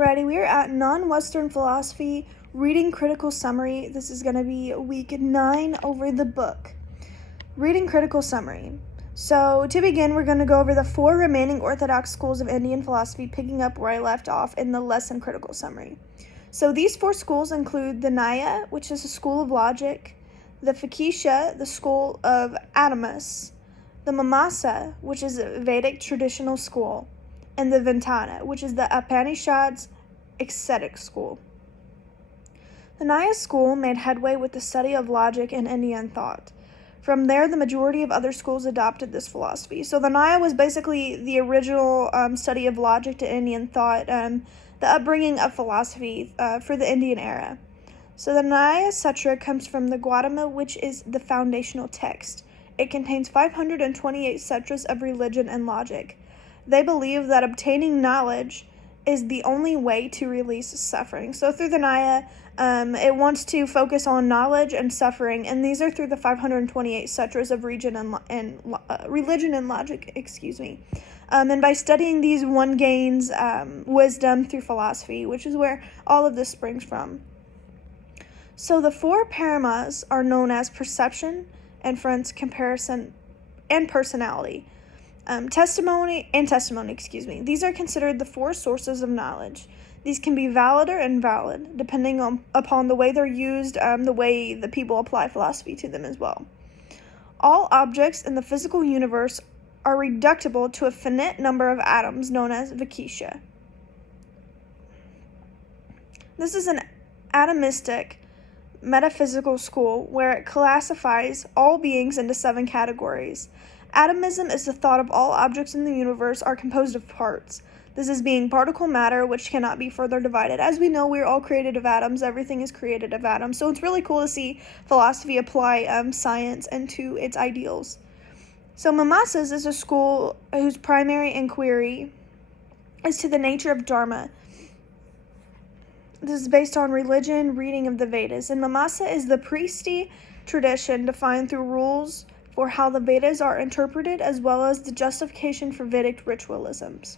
Alrighty, we are at Non-Western Philosophy, Reading Critical Summary. This is going to be week 9 over the book. Reading Critical Summary. So, to begin, we're going to go over the 4 remaining orthodox schools of Indian philosophy, picking up where I left off in the lesson critical summary. So, these 4 schools include the Nyaya, which is a school of logic, the Vakisha, the school of Adamus, the Mimamsa, which is a Vedic traditional school, and the Ventana, which is the Upanishads ascetic school. The Nyaya school made headway with the study of logic and Indian thought. From there, the majority of other schools adopted this philosophy. So the Nyaya was basically the original study of logic to Indian thought, the upbringing of philosophy for the Indian era. So the Nyaya Sutra comes from the Gautama, which is the foundational text. It contains 528 sutras of religion and logic. They believe that obtaining knowledge is the only way to release suffering. So through the Nyaya, it wants to focus on knowledge and suffering, and these are through the 528 sutras of religion and logic. And by studying these, one gains wisdom through philosophy, which is where all of this springs from. So the 4 paramas are known as perception, inference, comparison, and personality. Testimony. These are considered the 4 sources of knowledge. These can be valid or invalid, depending upon the way they're used, the way the people apply philosophy to them as well. All objects in the physical universe are reducible to a finite number of atoms, known as Vakisha. This is an atomistic metaphysical school where it classifies all beings into 7 categories. Atomism is the thought of all objects in the universe are composed of parts. This is being particle matter, which cannot be further divided. As we know, we're all created of atoms. Everything is created of atoms. So it's really cool to see philosophy apply science into its ideals. So Mimamsas is a school whose primary inquiry is to the nature of Dharma. This is based on religion, reading of the Vedas. And Mimamsa is the priestly tradition defined through rules for how the Vedas are interpreted, as well as the justification for Vedic ritualisms.